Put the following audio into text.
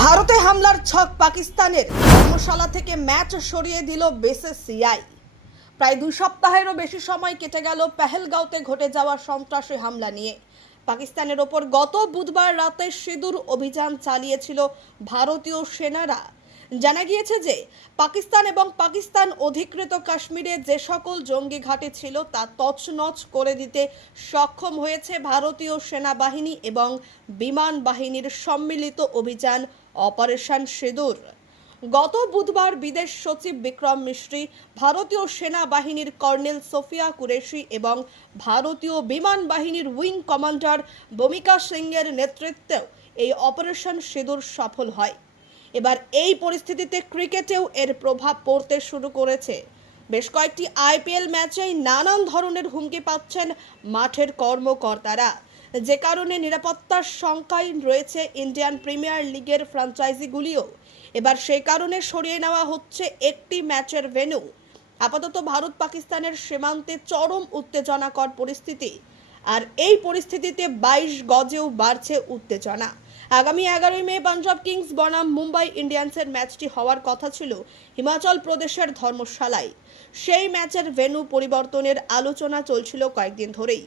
ভারতে হামলার ছক পাকিস্তানের ধর্মশালা থেকে ম্যাচ সরিয়ে দিল বিসিসিআই। প্রায় 2 সপ্তাহেরও বেশি সময় কেটে গেল পেহেলগাঁওতে ঘটে যাওয়া সন্ত্রাসী হামলা নিয়ে। পাকিস্তানের ওপর গত বুধবার রাতে সিঁদুর অভিযান চালিয়েছিল ভারতীয় সেনারা। জানা গিয়েছে যে পাকিস্তান এবং পাকিস্তান অধিকৃত কাশ্মীরে যে সকল জঙ্গি ঘাঁটি ছিল তা তছনছ করে দিতে সক্ষম হয়েছে ভারতীয় সেনাবাহিনী এবং বিমান বাহিনীর সম্মিলিত অভিযান অপারেশন সিঁদুর। গত বুধবার বিদেশ সচিব বিক্রম মিশ্রি, ভারতীয় সেনাবাহিনীর কর্নেল সোফিয়া কুরেশি এবং ভারতীয় বিমান বাহিনীর উইং কমান্ডার ভূমিকা সিংয়ের নেতৃত্বেও এই অপারেশন সিঁদুর সফল হয়। এবার এই পরিস্থিতিতে ক্রিকেটেও এর প্রভাব পড়তে শুরু করেছে। বেশ কয়েকটি আইপিএল ম্যাচেই নানান ধরনের হুমকি পাচ্ছেন মাঠের কর্মকর্তারা, যে কারণে নিরাপত্তার শঙ্কায় রয়েছে ইন্ডিয়ান প্রিমিয়ার লিগের ফ্র্যাঞ্চাইজিগুলিও। এবার সেই কারণে সরিয়ে নেওয়া হচ্ছে একটি ম্যাচের ভেন্যু। আপাতত ভারত পাকিস্তানের সীমান্তে চরম উত্তেজনাকর পরিস্থিতি, আর এই পরিস্থিতিতে 22 গজেও বাড়ছে উত্তেজনা। আগামী 11ই মে পাঞ্জাব কিংস বনাম মুম্বাই ইন্ডিয়ান্সের ম্যাচটি হওয়ার কথা ছিল হিমাচল প্রদেশের ধর্মশালায়। সেই ম্যাচের ভেন্যু পরিবর্তনের আলোচনা চলছিল কয়েকদিন ধরেই।